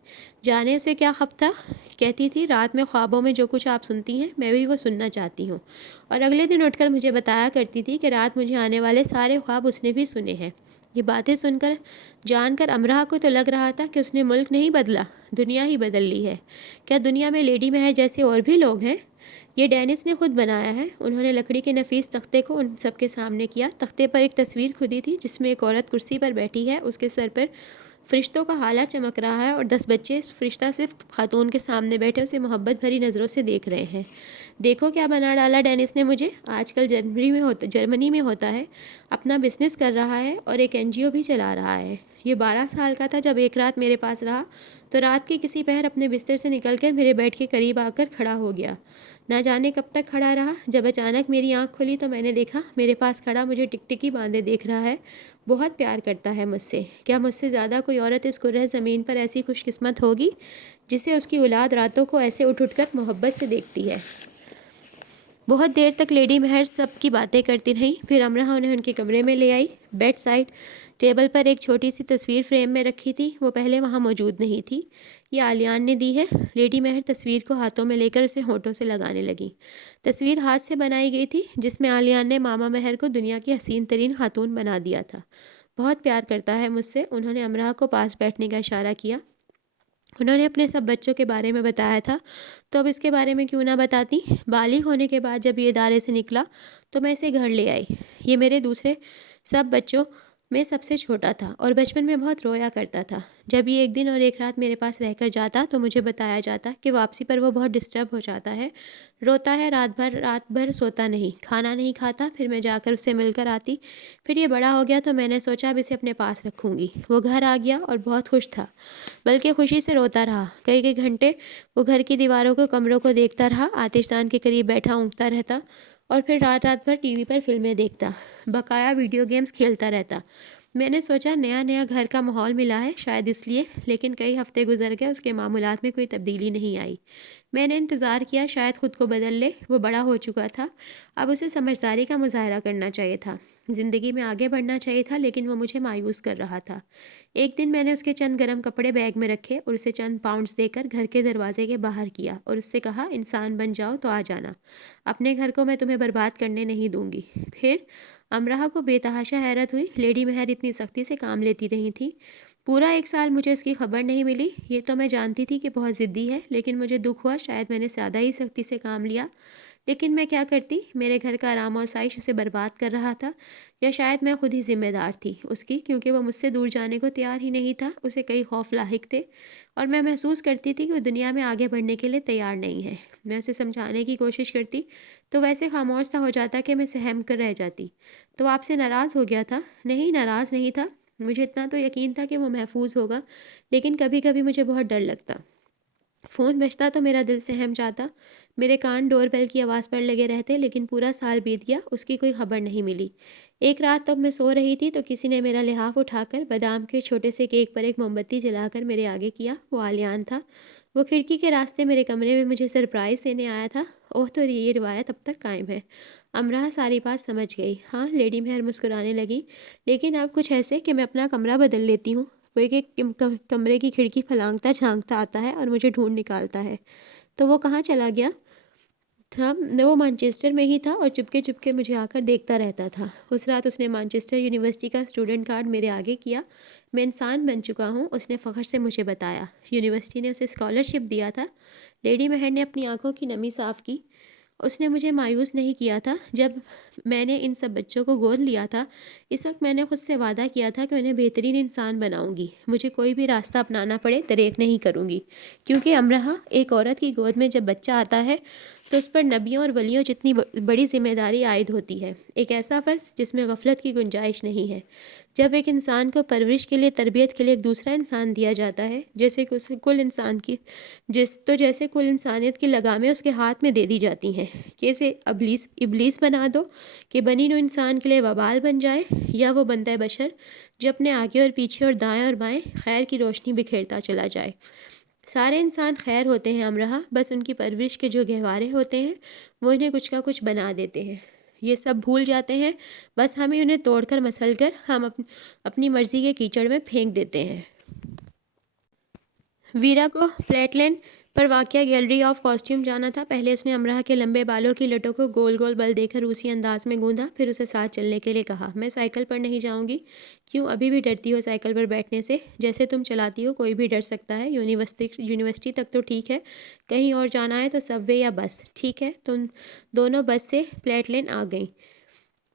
جانے سے کیا خف تھا، کہتی تھی رات میں خوابوں میں جو کچھ آپ سنتی ہیں میں بھی وہ سننا چاہتی ہوں، اور اگلے دن اٹھ کر مجھے بتایا کرتی تھی کہ رات مجھے آنے والے سارے خواب اس نے بھی سنے ہیں۔ یہ باتیں جان کر امرا کو تو لگ رہا تھا کہ اس نے ملک نہیں بدلا، دنیا ہی بدل لی ہے۔ کیا دنیا میں لیڈی مہر جیسے اور بھی لوگ ہیں؟ یہ ڈینس نے خود بنایا ہے۔ انہوں نے لکڑی کے نفیس تختے کو ان سب کے سامنے کیا۔ تختے پر ایک تصویر کھدی تھی جس میں ایک عورت کرسی پر بیٹھی ہے، اس کے سر پر فرشتوں کا ہالا چمک رہا ہے، اور 10 بچے فرشتہ صرف خاتون کے سامنے بیٹھے اسے محبت بھری نظروں سے دیکھ رہے ہیں۔ دیکھو کیا بنا ڈالا ڈینس نے مجھے، آج کل جرمنی میں ہوتا ہے، اپنا بزنس کر رہا ہے اور ایک NGO بھی چلا رہا ہے۔ یہ 12 سال کا تھا جب ایک رات میرے پاس رہا، تو رات کے کسی پہر اپنے بستر سے نکل کر میرے بیڈ کے قریب آ کر کھڑا ہو گیا۔ نہ جانے کب تک کھڑا رہا۔ جب اچانک میری آنکھ کھلی تو میں نے دیکھا میرے پاس کھڑا مجھے ٹکٹکی باندھے دیکھ رہا ہے۔ بہت پیار کرتا ہے مجھ سے۔ کیا مجھ سے زیادہ کوئی عورت اس کرۂ زمین پر ایسی خوش قسمت ہوگی جسے اس کی اولاد راتوں کو ایسے اٹھ کر محبت سے دیکھتی ہے؟ بہت دیر تک لیڈی مہر سب کی باتیں کرتی رہیں، پھر امرا انہیں ان کے کمرے میں لے آئی۔ بیڈ سائڈ ٹیبل پر ایک چھوٹی سی تصویر فریم میں رکھی تھی، وہ پہلے وہاں موجود نہیں تھی۔ یہ آلیان نے دی ہے۔ لیڈی مہر تصویر کو ہاتھوں میں لے کر اسے ہونٹوں سے لگانے لگی۔ تصویر ہاتھ سے بنائی گئی تھی جس میں آلیان نے ماما مہر کو دنیا کی حسین ترین خاتون بنا دیا تھا۔ بہت پیار کرتا ہے مجھ سے۔ انہوں نے امرا کو پاس بیٹھنے کا اشارہ کیا۔ انہوں نے اپنے سب بچوں کے بارے میں بتایا تھا، تو اب اس کے بارے میں کیوں نہ بتاتی۔ بالغ ہونے کے بعد جب یہ ادارے سے نکلا تو میں اسے گھر لے آئی۔ یہ میرے دوسرے سب بچوں میں سب سے چھوٹا تھا، اور بچپن میں بہت رویا کرتا تھا۔ جب یہ ایک دن اور ایک رات میرے پاس رہ کر جاتا تو مجھے بتایا جاتا کہ واپسی پر وہ بہت ڈسٹرب ہو جاتا ہے، روتا ہے، رات بھر سوتا نہیں، کھانا نہیں کھاتا۔ پھر میں جا کر اس سے مل کر آتی۔ پھر یہ بڑا ہو گیا تو میں نے سوچا اب اسے اپنے پاس رکھوں گی۔ وہ گھر آ گیا اور بہت خوش تھا، بلکہ خوشی سے روتا رہا۔ کئی گھنٹے وہ گھر کی دیواروں کو، کمروں کو دیکھتا رہا، آتش دان کے قریب بیٹھا اونگتا رہتا، اور پھر رات بھر ٹی وی پر فلمیں دیکھتا، بقایا ویڈیو گیمز کھیلتا رہتا۔ میں نے سوچا نیا نیا گھر کا ماحول ملا ہے شاید اس لیے، لیکن کئی ہفتے گزر گئے، اس کے معمولات میں کوئی تبدیلی نہیں آئی۔ میں نے انتظار کیا شاید خود کو بدل لے، وہ بڑا ہو چکا تھا، اب اسے سمجھداری کا مظاہرہ کرنا چاہیے تھا، زندگی میں آگے بڑھنا چاہیے تھا، لیکن وہ مجھے مایوس کر رہا تھا۔ ایک دن میں نے اس کے چند گرم کپڑے بیگ میں رکھے اور اسے چند پاؤنڈز دے کر گھر کے دروازے کے باہر کیا اور اس سے کہا انسان بن جاؤ تو آ جانا، اپنے گھر کو میں تمہیں برباد کرنے نہیں دوں گی۔ پھر امرہ کو بے تحاشا حیرت ہوئی، لیڈی مہر اتنی سختی سے کام لیتی رہی تھی، پورا 1 سال مجھے اس کی خبر نہیں ملی۔ یہ تو میں جانتی تھی کہ بہت ضدی ہے، لیکن مجھے دکھ ہوا شاید میں نے زیادہ ہی سختی سے کام لیا، لیکن میں کیا کرتی، میرے گھر کا آرام و آسائش اسے برباد کر رہا تھا، یا شاید میں خود ہی ذمہ دار تھی اس کی، کیونکہ وہ مجھ سے دور جانے کو تیار ہی نہیں تھا، اسے کئی خوف لاحق تھے اور میں محسوس کرتی تھی کہ وہ دنیا میں آگے بڑھنے کے لیے تیار نہیں ہے۔ میں اسے سمجھانے کی کوشش کرتی تو ویسے خاموش سا ہو جاتا کہ میں سہم کر رہ جاتی۔ تو آپ سے ناراض ہو گیا تھا؟ نہیں، ناراض نہیں تھا، مجھے اتنا تو یقین تھا کہ وہ محفوظ ہوگا، لیکن کبھی کبھی مجھے بہت ڈر لگتا۔ فون بجتا تو میرا دل سہم جاتا، میرے کان ڈور بیل کی آواز پر لگے رہتے، لیکن پورا سال بیت گیا، اس کی کوئی خبر نہیں ملی۔ ایک رات تب میں سو رہی تھی تو کسی نے میرا لحاف اٹھا کر بادام کے چھوٹے سے کیک پر ایک موم بتی جلا کر میرے آگے کیا۔ وہ عالیان تھا، وہ کھڑکی کے راستے میرے کمرے میں مجھے سرپرائز دینے آیا تھا۔ اوہ، تو یہ روایت اب تک قائم ہے۔ امرہ ساری بات سمجھ گئی۔ ہاں، لیڈی مہر مسکرانے لگی، لیکن اب کچھ ایسے کہ میں اپنا کمرہ بدل لیتی ہوں، وہ ایک کمرے کی کھڑکی پھلانگتا جھانکتا آتا ہے اور مجھے ڈھونڈ نکالتا ہے۔ تو وہ کہاں چلا گیا تھا؟ وہ مانچسٹر میں ہی تھا اور چپکے چپکے مجھے آ کر دیکھتا رہتا تھا۔ اس رات اس نے مانچسٹر یونیورسٹی کا اسٹوڈنٹ کارڈ میرے آگے کیا۔ میں انسان بن چکا ہوں، اس نے فخر سے مجھے بتایا۔ یونیورسٹی نے اسے اسکالرشپ دیا تھا۔ لیڈی مہر نے اپنی آنکھوں کی نمی صاف کی۔ اس نے مجھے مایوس نہیں کیا تھا جب میں نے ان سب بچوں کو گود لیا تھا۔ اس وقت میں نے خود سے وعدہ کیا تھا کہ انہیں بہترین انسان بناؤں گی، مجھے کوئی بھی راستہ اپنانا پڑے دریغ نہیں کروں گی، کیونکہ امرہ ایک عورت کی گود میں جب بچہ آتا ہے تو اس پر نبیوں اور ولیوں جتنی بڑی ذمہ داری عائد ہوتی ہے، ایک ایسا فرض جس میں غفلت کی گنجائش نہیں ہے۔ جب ایک انسان کو پرورش کے لیے، تربیت کے لیے ایک دوسرا انسان دیا جاتا ہے، جیسے کل انسانیت کی لگامیں اس کے ہاتھ میں دے دی جاتی ہیں کہ اسے ابلیس بنا دو کہ بنی نوع انسان کے لیے وبال بن جائے، یا وہ بندہ بشر جو اپنے آگے اور پیچھے اور دائیں اور بائیں خیر کی روشنی بکھیرتا چلا جائے۔ سارے انسان خیر ہوتے ہیں امرہ، بس ان کی پرورش کے جو گہوارے ہوتے ہیں وہ انہیں کچھ کا کچھ بنا دیتے ہیں، یہ سب بھول جاتے ہیں، بس ہمیں انہیں توڑ کر مسل کر ہم اپنی مرضی کے کیچڑ میں پھینک دیتے ہیں۔ ویرا کو فلیٹ لینڈ پر واقع گیلری آف کاسٹیوم جانا تھا۔ پہلے اس نے امرہ کے لمبے بالوں کی لٹوں کو گول گول بل دے کر روسی انداز میں گوندا، پھر اسے ساتھ چلنے کے لیے کہا۔ میں سائیکل پر نہیں جاؤں گی۔ کیوں، ابھی بھی ڈرتی ہو سائیکل پر بیٹھنے سے؟ جیسے تم چلاتی ہو کوئی بھی ڈر سکتا ہے۔ یونیورسٹی تک تو ٹھیک ہے، کہیں اور جانا ہے تو سب وے یا بس۔ ٹھیک ہے۔ تم دونوں بس سے فلیٹ لینڈ آ گئیں۔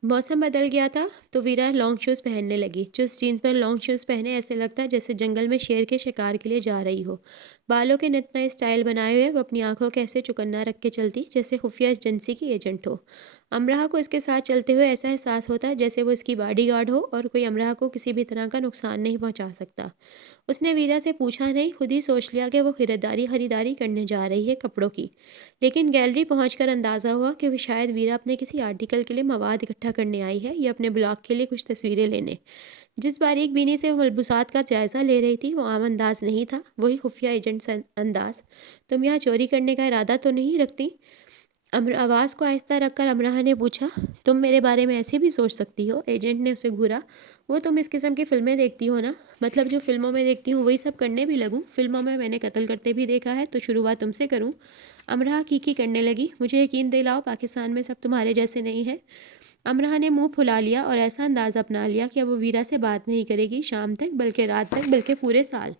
موسم بدل گیا تھا تو ویرا لانگ شوز پہننے لگی۔ چست جینس پر لانگ شوز پہنے ایسے لگتا جیسے جنگل میں شیر کے شکار کے لیے جا رہی ہو۔ بالوں کے نت نئے اسٹائل بنائے ہوئے وہ اپنی آنکھوں کے ایسے چکنا رکھ کے چلتی جیسے خفیہ ایجنسی کی ایجنٹ ہو۔ امرہ کو اس کے ساتھ چلتے ہوئے ایسا احساس ہوتا جیسے وہ اس کی باڈی گارڈ ہو اور کوئی امرہ کو کسی بھی طرح کا نقصان نہیں پہنچا سکتا۔ اس نے ویرا سے پوچھا نہیں، خود ہی سوچ لیا کہ وہ خریداری کرنے جا رہی ہے کپڑوں کی، لیکن گیلری پہنچ کر اندازہ ہوا کہ وہ شاید ویرا اپنے کسی آرٹیکل کے لیے مواد اکٹھا کرنے آئی ہے یا اپنے بلاگ کے لیے کچھ تصویریں لینے۔ جس باریک بینی سے وہ ملبوسات کا جائزہ لے رہی تھی وہ عام انداز نہیں تھا، وہی خفیہ ایجنٹ انداز۔ تم یہاں چوری کرنے کا ارادہ تو نہیں رکھتی؟ آواز کو آہستہ رکھ کر امرہ نے پوچھا۔ تم میرے بارے میں ایسے بھی سوچ سکتی ہو؟ ایجنٹ نے اسے گھورا۔ وہ تم اس قسم کی فلمیں دیکھتی ہو نا؟ مطلب جو فلموں میں دیکھتی ہوں وہی سب کرنے بھی لگوں؟ فلموں میں نے قتل کرتے بھی دیکھا ہے، تو شروعات تم سے کروں؟ امرہ کی کرنے لگی۔ مجھے یقین دلاؤ پاکستان میں سب تمہارے جیسے نہیں ہیں۔ امرہ نے منہ پھلا لیا اور ایسا انداز اپنا لیا کہ وہ ویرا سے بات نہیں کرے گی شام تک، بلکہ رات تک، بلکہ پورے سال۔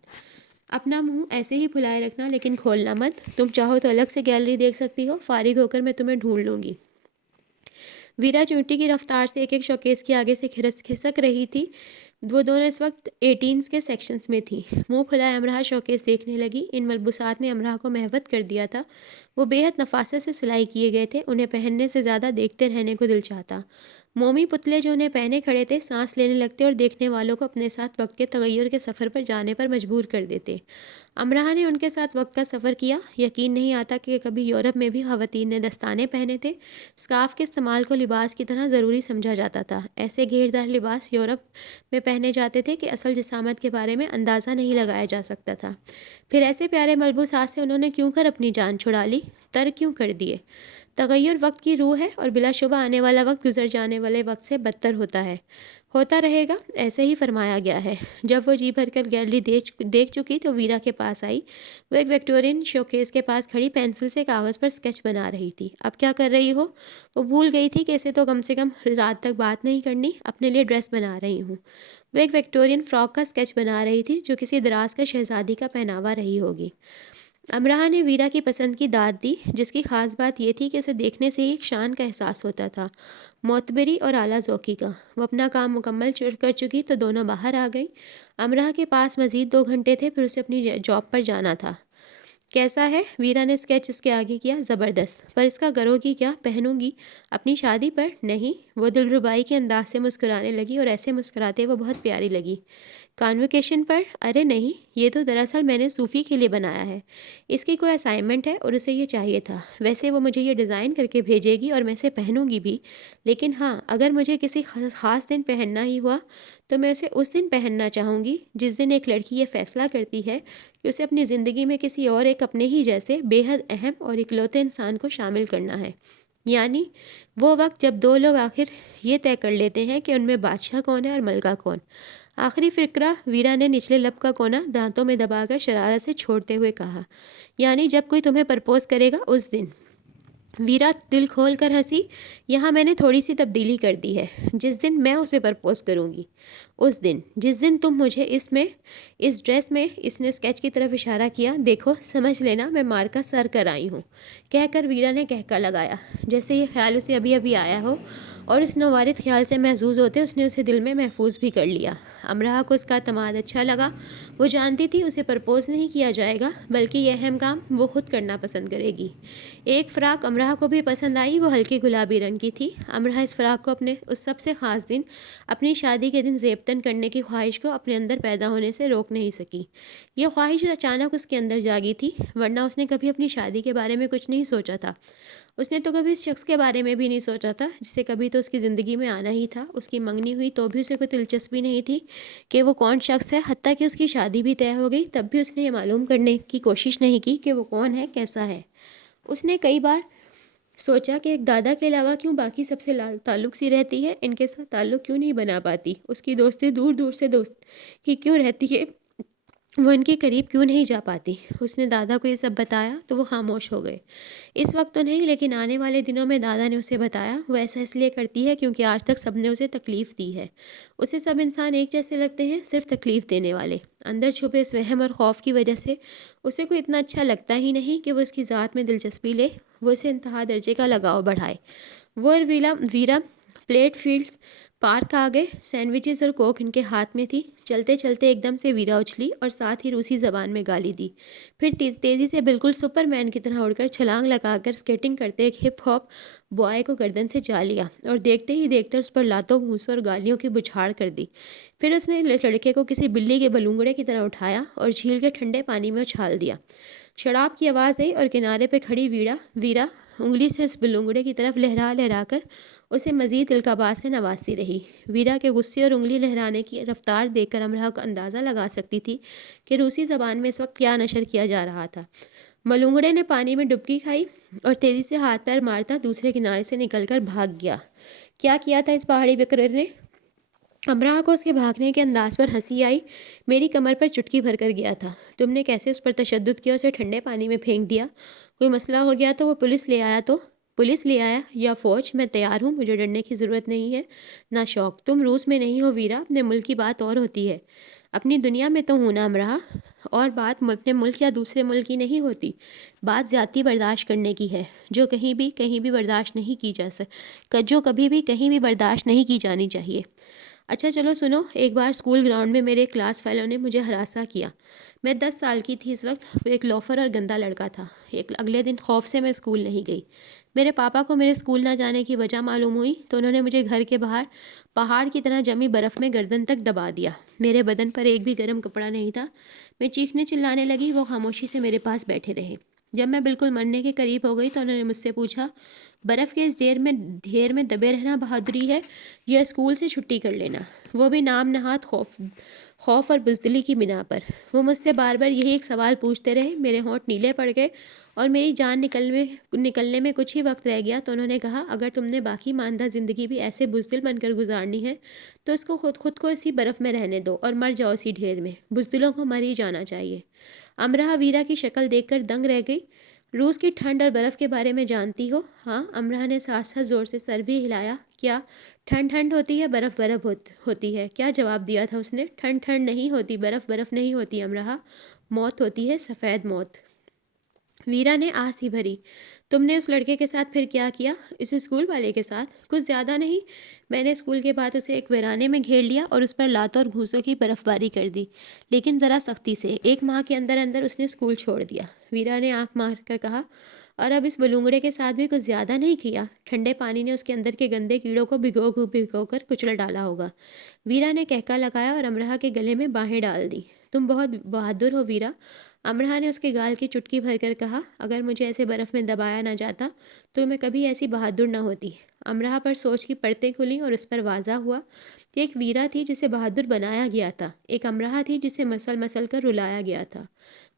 اپنا منہ ایسے ہی پھلائے رکھنا، لیکن کھولنا مت۔ تم چاہو تو الگ سے گیلری دیکھ سکتی ہو، فارغ ہو کر میں تمہیں ڈھونڈ لوں گی۔ ویرا چونٹی کی رفتار سے ایک شوکیس کے آگے سے کھسک رہی تھی۔ وہ دونوں اس وقت 18s کے سیکشنز میں تھیں۔ منہ پھلائے امرہ شوکیس دیکھنے لگی۔ ان ملبوسات نے امرہ کو محوت کر دیا تھا۔ وہ بے حد نفاست سے سلائی کیے گئے تھے، انہیں پہننے سے زیادہ دیکھتے رہنے کو دل چاہتا۔ مومی پتلے جو انہیں پہنے کھڑے تھے سانس لینے لگتے اور دیکھنے والوں کو اپنے ساتھ وقت کے تغیر کے سفر پر جانے پر مجبور کر دیتے۔ امرہ نے ان کے ساتھ وقت کا سفر کیا۔ یقین نہیں آتا کہ کبھی یورپ میں بھی خواتین نے دستانے پہنے تھے۔ اسکارف کے استعمال کو لباس کی طرح ضروری سمجھا جاتا تھا۔ ایسے گھیردار لباس یورپ میں پہنے جاتے تھے کہ اصل جسامت کے بارے میں اندازہ نہیں لگایا جا سکتا تھا۔ پھر ایسے پیارے ملبوسات سے انہوں نے کیوں کر اپنی جان چھڑا لی، ترک کیوں کر دیے۔ تغیر وقت کی روح ہے اور بلا شبہ آنے والا وقت گزر جانے والے وقت سے بدتر ہوتا ہے، ہوتا رہے گا، ایسے ہی فرمایا گیا ہے۔ جب وہ جی بھر کر گیلری دیکھ چکی تو ویرا کے پاس آئی۔ وہ ایک وکٹورین شوکیس کے پاس کھڑی پینسل سے کاغذ پر اسکیچ بنا رہی تھی۔ اب کیا کر رہی ہو؟ وہ بھول گئی تھی کہ اسے تو کم سے کم رات تک بات نہیں کرنی، اپنے لیے ڈریس بنا رہی ہوں۔ وہ ایک وکٹورین فراک کا اسکیچ بنا رہی تھی جو کسی دراز کا شہزادی کا پہناوا رہی ہوگی۔ امراہ نے ویرا کی پسند کی داد دی، جس کی خاص بات یہ تھی کہ اسے دیکھنے سے ہی ایک شان کا احساس ہوتا تھا، معتبری اور اعلیٰ ذوقی کا۔ وہ اپنا کام مکمل کر چکی تو دونوں باہر آ گئیں۔ امراہ کے پاس مزید 2 گھنٹے تھے، پھر اسے اپنی جاب پر جانا تھا۔ کیسا ہے؟ ویرا نے اسکیچ اس کے آگے کیا۔ زبردست، پر اس کا کرو گی کیا؟ پہنوں گی اپنی شادی پر؟ نہیں۔ وہ دلربائی کے انداز سے مسکرانے لگی اور ایسے مسکراتے وہ بہت پیاری لگی۔ کانوکیشن پر؟ ارے نہیں، یہ تو دراصل میں نے صوفی کے لیے بنایا ہے۔ اس کی کوئی اسائنمنٹ ہے اور اسے یہ چاہیے تھا۔ ویسے وہ مجھے یہ ڈیزائن کر کے بھیجے گی اور میں اسے پہنوں گی بھی، لیکن ہاں، اگر مجھے کسی خاص دن پہننا ہی ہوا تو میں اسے اس دن پہننا چاہوں گی جس دن ایک لڑکی یہ فیصلہ کرتی ہے کہ اسے اپنی زندگی میں کسی اور ایک اپنے ہی جیسے بے حد اہم اور اکلوتے انسان کو شامل کرنا ہے۔ یعنی وہ وقت جب 2 لوگ آخر یہ طے کر لیتے ہیں کہ ان میں بادشاہ کون ہے اور ملکہ کون۔ آخری فقرہ، ویرا نے نچلے لب کا کونا دانتوں میں دبا کر شرارت سے چھوڑتے ہوئے کہا۔ یعنی جب کوئی تمہیں پرپوز کرے گا اس دن۔ ویرا دل کھول کر ہنسی۔ یہاں میں نے تھوڑی سی تبدیلی کر دی ہے۔ جس دن میں اسے پرپوز کروں گی اس دن، جس دن تم مجھے اس ڈریس میں، اس نے اسکیچ کی طرف اشارہ کیا، دیکھو سمجھ لینا میں مار کا سر کر آئی ہوں، کہہ کر ویرا نے کہکا لگایا، جیسے یہ خیال اسے ابھی ابھی آیا ہو، اور اس نوارد خیال سے محظوظ ہوتے اس نے اسے دل میں محفوظ بھی کر لیا۔ امراہ کو اس کا اعتماد اچھا لگا۔ وہ جانتی تھی اسے پرپوز نہیں کیا جائے گا، بلکہ یہ اہم کام وہ خود کرنا پسند کرے گی۔ ایک فراق امراہ کو بھی پسند آئی، وہ ہلکی گلابی رنگ کی تھی۔ امراہ اس فراق کو اپنے اس سب سے خاص دن، اپنی شادی کے دن زیبتن کرنے کی خواہش کو اپنے اندر پیدا ہونے سے روک نہیں سکی۔ یہ خواہش اچانک اس کے اندر جاگی تھی، ورنہ اس نے کبھی اپنی شادی کے بارے میں کچھ نہیں سوچا تھا۔ اس نے تو کبھی اس شخص کے بارے میں بھی نہیں سوچا تھا جسے کبھی تو اس کی زندگی میں آنا ہی تھا۔ اس کی منگنی ہوئی تو بھی اسے کوئی دلچسپی نہیں تھی کہ وہ کون شخص ہے، حتیٰ کہ اس کی شادی بھی طے ہو گئی تب بھی اس نے یہ معلوم کرنے کی کوشش نہیں کی کہ وہ کون ہے، کیسا ہے۔ اس نے کئی بار سوچا کہ ایک دادا کے علاوہ کیوں باقی سب سے تعلق سی رہتی ہے، ان کے ساتھ تعلق کیوں نہیں بنا پاتی، اس کی دوستی دور دور سے دوست ہی کیوں رہتی ہے، وہ ان کے قریب کیوں نہیں جا پاتی۔ اس نے دادا کو یہ سب بتایا تو وہ خاموش ہو گئے۔ اس وقت تو نہیں، لیکن آنے والے دنوں میں دادا نے اسے بتایا۔ وہ ایسا اس لیے کرتی ہے کیونکہ آج تک سب نے اسے تکلیف دی ہے۔ اسے سب انسان ایک جیسے لگتے ہیں، صرف تکلیف دینے والے۔ اندر چھپے اس وہم اور خوف کی وجہ سے اسے کوئی اتنا اچھا لگتا ہی نہیں کہ وہ اس کی ذات میں دلچسپی لے، وہ اسے انتہا درجے کا لگاؤ بڑھائے۔ وہ اور ویرا پلیٹ فیلڈز پارک آ گئے۔ سینڈوچز اور کوک ان کے ہاتھ میں تھی۔ چلتے چلتے ایک دم سے ویرا اچھلی اور ساتھ ہی روسی زبان میں گالی دی، پھر تیزی سے بالکل سپر مین کی طرح اڑ کر چھلانگ لگا کر اسکیٹنگ کرتے ایک ہپ ہاپ بوائے کو گردن سے جا لیا اور دیکھتے ہی دیکھتے اس پر لاتوں گھونسوں اور گالیوں کی بچھاڑ کر دی۔ پھر اس نے لڑکے کو کسی بلی کے بلونگڑے کی طرح اٹھایا اور جھیل کے ٹھنڈے پانی میں اچھال دیا۔ شراب کی آواز آئی اور کنارے پہ کھڑی ویرا انگلی سے اس بلونگڑے کی طرف لہرا لہرا کر اسے مزید القابات سے نوازتی رہی۔ ویرا کے غصے اور انگلی لہرانے کی رفتار دیکھ کر امراہ کو اندازہ لگا سکتی تھی کہ روسی زبان میں اس وقت کیا نشر کیا جا رہا تھا۔ بلونگڑے نے پانی میں ڈبکی کھائی اور تیزی سے ہاتھ پیر مارتا دوسرے کنارے سے نکل کر بھاگ گیا۔ کیا کیا تھا اس پہاڑی بکرے نے؟ امراہ کو اس کے بھاگنے کے انداز پر ہنسی آئی۔ میری کمر پر چٹکی بھر کر گیا تھا۔ تم نے کیسے اس پر تشدد کیا، اسے ٹھنڈے پانی میں پھینک دیا؟ کوئی مسئلہ ہو گیا تو وہ پولیس لے آیا تو؟ پولیس لے آیا یا فوج، میں تیار ہوں، مجھے ڈرنے کی ضرورت نہیں ہے۔ نہ شوق، تم روس میں نہیں ہو ویرا، اپنے ملک کی بات اور ہوتی ہے۔ اپنی دنیا میں تو ہوں نا امراہ، اور بات اپنے ملک یا دوسرے ملک کی نہیں ہوتی، بات زیادتی برداشت کرنے کی ہے، جو کہیں بھی برداشت نہیں کی جا سکتی، جو کبھی بھی کہیں بھی برداشت نہیں کی جانی چاہیے۔ اچھا چلو سنو، ایک بار اسکول گراؤنڈ میں میرے کلاس فیلو نے مجھے ہراساں کیا۔ میں 10 سال کی تھی اس وقت۔ وہ ایک لوفر اور گندا لڑکا تھا۔ اگلے دن خوف سے میں اسکول نہیں گئی۔ میرے پاپا کو میرے اسکول نہ جانے کی وجہ معلوم ہوئی تو انہوں نے مجھے گھر کے باہر پہاڑ کی طرح جمی برف میں گردن تک دبا دیا۔ میرے بدن پر ایک بھی گرم کپڑا نہیں تھا۔ میں چیخنے چلانے لگی، وہ خاموشی سے میرے پاس بیٹھے رہے۔ جب میں بالکل مرنے کے قریب ہو گئی تو انہوں نے مجھ سے پوچھا، برف کے اس ڈھیر میں دبے رہنا بہادری ہے یا اسکول سے چھٹی کر لینا، وہ بھی نام نہاد خوف اور بزدلی کی بنا پر؟ وہ مجھ سے بار بار یہی ایک سوال پوچھتے رہے۔ میرے ہونٹ نیلے پڑ گئے اور میری جان نکلنے میں کچھ ہی وقت رہ گیا تو انہوں نے کہا، اگر تم نے باقی ماندہ زندگی بھی ایسے بزدل بن کر گزارنی ہے تو اس کو خود کو اسی برف میں رہنے دو اور مر جاؤ اسی ڈھیر میں۔ بزدلوں کو مر ہی جانا چاہیے۔ امرہ ویرا کی شکل دیکھ کر دنگ رہ گئی۔ روس کی ٹھنڈ اور برف کے بارے میں جانتی ہو؟ ہاں، امرہ نے ساتھ زور سے سر بھی ہلایا۔ کیا ٹھنڈ ہوتی ہے، برف ہوتی ہے؟ کیا جواب دیا تھا اس نے؟ ٹھنڈ نہیں ہوتی، برف نہیں ہوتی امرہ، موت ہوتی ہے، سفید موت۔ ویرا نے آس ہی بھری۔ تم نے اس لڑکے کے ساتھ پھر کیا کیا؟ اس اسکول والے کے ساتھ؟ کچھ زیادہ نہیں، میں نے اسکول کے بعد اسے ایک ویرانے میں گھیر لیا اور اس پر لاتوں اور گھوسوں کی برف باری کر دی، لیکن ذرا سختی سے۔ 1 ماہ کے اندر اس نے اسکول چھوڑ دیا۔ ویرا نے آنکھ مار کر کہا، اور اب اس بلونگڑے کے ساتھ بھی کچھ زیادہ نہیں کیا؟ ٹھنڈے پانی نے اس کے اندر کے گندے کیڑوں کو بھگو کر کچل ڈالا ہوگا۔ ویرا نے کہکا لگایا اور امرہ کے گلے میں باہیں ڈال دی۔ تم بہت بہادر ہو ویرا، امرہ نے اس کے گال کی چٹکی بھر کر کہا۔ اگر مجھے ایسے برف میں دبایا نہ جاتا تو میں کبھی ایسی بہادر نہ ہوتی۔ امرہ پر سوچ کی پرتیں کھلیں اور اس پر واضح ہوا کہ ایک ویرا تھی جسے بہادر بنایا گیا تھا، ایک امرہ تھی جسے مسل کر رلایا گیا تھا۔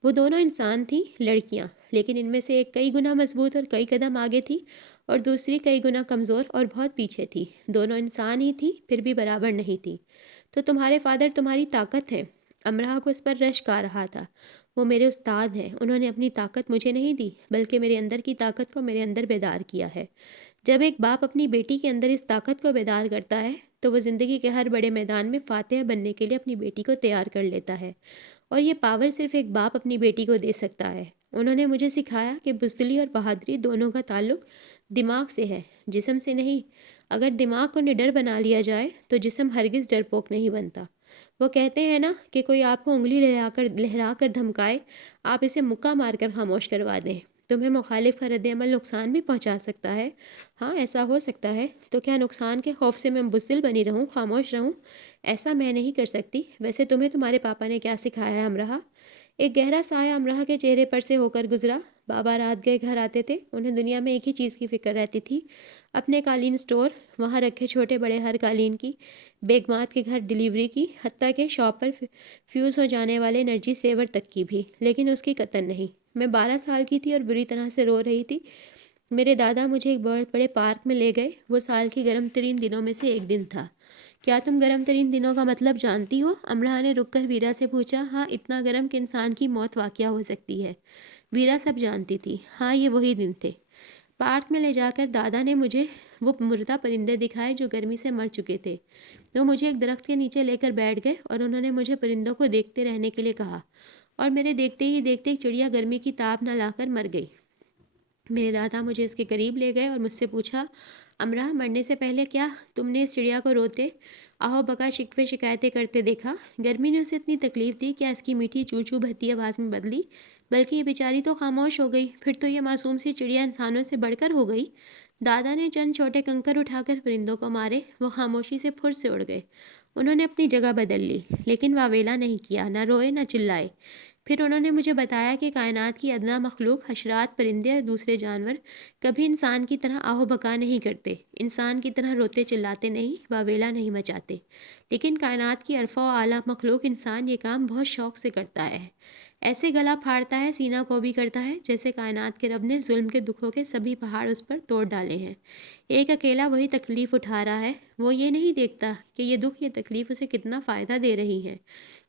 وہ دونوں انسان تھیں، لڑکیاں، لیکن ان میں سے ایک کئی گنا مضبوط اور کئی قدم آگے تھی اور دوسری کئی گنا کمزور اور بہت پیچھے تھی۔ دونوں انسان ہی تھی، پھر بھی برابر نہیں تھی۔ تو تمہارے فادر تمہاری طاقت ہے؟ امرہ کو اس پر رشک آ رہا تھا۔ وہ میرے استاد ہیں، انہوں نے اپنی طاقت مجھے نہیں دی بلکہ میرے اندر کی طاقت کو میرے اندر بیدار کیا ہے۔ جب ایک باپ اپنی بیٹی کے اندر اس طاقت کو بیدار کرتا ہے تو وہ زندگی کے ہر بڑے میدان میں فاتح بننے کے لیے اپنی بیٹی کو تیار کر لیتا ہے، اور یہ پاور صرف ایک باپ اپنی بیٹی کو دے سکتا ہے۔ انہوں نے مجھے سکھایا کہ بزدلی اور بہادری دونوں کا تعلق دماغ سے ہے، جسم سے نہیں۔ اگر دماغ کو نڈر بنا لیا جائے تو جسم ہرگز ڈرپوک نہیں بنتا۔ وہ کہتے ہیں نا کہ کوئی آپ کو انگلی لہرا کر دھمکائے، آپ اسے مکہ مار کر خاموش کروا دیں۔ تمہیں مخالف کا رد عمل نقصان بھی پہنچا سکتا ہے۔ ہاں، ایسا ہو سکتا ہے۔ تو کیا نقصان کے خوف سے میں بزدل بنی رہوں، خاموش رہوں؟ ایسا میں نہیں کر سکتی۔ ویسے تمہیں تمہارے پاپا نے کیا سکھایا ہے امرہ؟ ایک گہرا سایہ امرہ کے چہرے پر سے ہو کر گزرا۔ بابا رات گئے گھر آتے تھے، انہیں دنیا میں ایک ہی چیز کی فکر رہتی تھی، اپنے قالین سٹور، وہاں رکھے چھوٹے بڑے ہر قالین کی، بیگمات کے گھر ڈیلیوری کی، حتیٰ کہ شاپ پر فیوز ہو جانے والے انرجی سیور تک کی بھی، لیکن اس کی قطن نہیں۔ میں 12 سال کی تھی اور بری طرح سے رو رہی تھی۔ میرے دادا مجھے ایک بہت بڑے پارک میں لے گئے، وہ سال کی گرم ترین دنوں میں سے ایک دن تھا۔ کیا تم گرم ترین دنوں کا مطلب جانتی ہو؟ امرہ نے رک کر ویرا سے پوچھا۔ ہاں، اتنا گرم کہ انسان کی موت واقع ہو سکتی ہے۔ ویرا سب جانتی تھی۔ ہاں، یہ وہی دن تھے۔ پارک میں لے جا کر دادا نے مجھے وہ مردہ پرندے دکھائے جو گرمی سے مر چکے تھے۔ وہ مجھے ایک درخت کے نیچے لے کر بیٹھ گئے اور انہوں نے مجھے پرندوں کو دیکھتے رہنے کے لیے کہا، اور میرے دیکھتے ہی دیکھتے ایک چڑیا گرمی کی تاب نہ لا کر مر گئی۔ میرے دادا مجھے اس کے قریب لے گئے اور مجھ سے پوچھا، امرہ، مرنے سے پہلے کیا تم نے اس چڑیا کو روتے، آہو بکا، شکوے شکایتیں کرتے دیکھا؟ گرمی نے اسے اتنی تکلیف دی، کیا اس کی میٹھی چو چو بہتی آواز میں بدلی؟ بلکہ یہ بیچاری تو خاموش ہو گئی۔ پھر تو یہ معصوم سی چڑیا انسانوں سے بڑھ کر ہو گئی۔ دادا نے چند چھوٹے کنکر اٹھا کر پرندوں کو مارے، وہ خاموشی سے پھر سے اڑ گئے۔ انہوں نے اپنی جگہ بدل لی، لیکن واویلا نہیں کیا، نہ روئے نہ چلائے۔ پھر انہوں نے مجھے بتایا کہ کائنات کی ادنا مخلوق، حشرات، پرندے اور دوسرے جانور کبھی انسان کی طرح آہو بکا نہیں کرتے، انسان کی طرح روتے چلاتے نہیں، واویلا نہیں مچاتے، لیکن کائنات کی ارفع و اعلیٰ مخلوق انسان یہ کام بہت شوق سے کرتا ہے، ایسے گلا پھاڑتا ہے، سینہ کو بھی کرتا ہے جیسے کائنات کے رب نے ظلم کے دکھوں کے سبھی پہاڑ اس پر توڑ ڈالے ہیں۔ ایک اکیلا وہی تکلیف اٹھا رہا ہے، وہ یہ نہیں دیکھتا کہ یہ دکھ، یہ تکلیف اسے کتنا فائدہ دے رہی ہیں،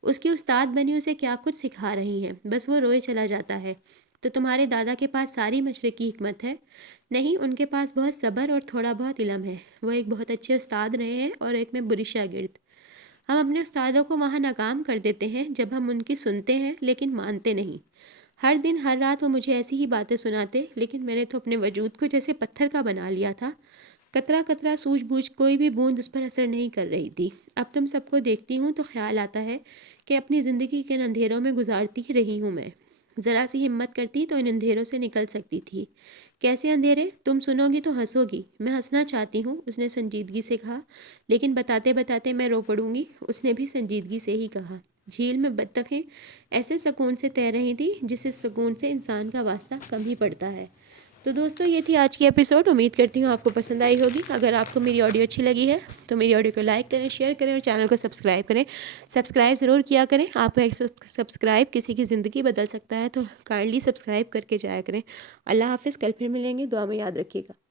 اس کی استاد بنی اسے کیا کچھ سکھا رہی ہیں، بس وہ روئے چلا جاتا ہے۔ تو تمہارے دادا کے پاس ساری مشرقی حکمت ہے؟ نہیں، ان کے پاس بہت صبر اور تھوڑا بہت علم ہے۔ وہ ایک بہت اچھے استاد رہے ہیں اور ایک میں بری شاگرد۔ ہم اپنے استادوں کو وہاں ناکام کر دیتے ہیں جب ہم ان کی سنتے ہیں لیکن مانتے نہیں۔ ہر دن ہر رات وہ مجھے ایسی ہی باتیں سناتے، لیکن میں نے تو اپنے وجود کو جیسے پتھر کا بنا لیا تھا، قطرہ قطرہ سوجھ بوجھ کوئی بھی بوند اس پر اثر نہیں کر رہی تھی۔ اب تم سب کو دیکھتی ہوں تو خیال آتا ہے کہ اپنی زندگی کے ان اندھیروں میں گزارتی ہی رہی ہوں میں، ذرا سی ہمت کرتی تو ان اندھیروں سے نکل سکتی تھی۔ کیسے اندھیرے؟ تم سنو گی تو ہنسو گی۔ میں ہنسنا چاہتی ہوں، اس نے سنجیدگی سے کہا، لیکن بتاتے بتاتے میں رو پڑوں گی، اس نے بھی سنجیدگی سے ہی کہا۔ جھیل میں بطخیں ایسے سکون سے تیر رہی تھی جسے سکون سے انسان کا واسطہ کم ہی پڑتا ہے۔ تو دوستو یہ تھی آج کی ایپیسوڈ، امید کرتی ہوں آپ کو پسند آئی ہوگی۔ اگر آپ کو میری آڈیو اچھی لگی ہے تو میری آڈیو کو لائک کریں، شیئر کریں اور چینل کو سبسکرائب کریں۔ سبسکرائب ضرور کیا کریں، آپ کا ایک سبسکرائب کسی کی زندگی بدل سکتا ہے، تو کائنڈلی سبسکرائب کر کے جایا کریں۔ اللہ حافظ، کل پھر ملیں گے، دعا میں یاد رکھیے گا۔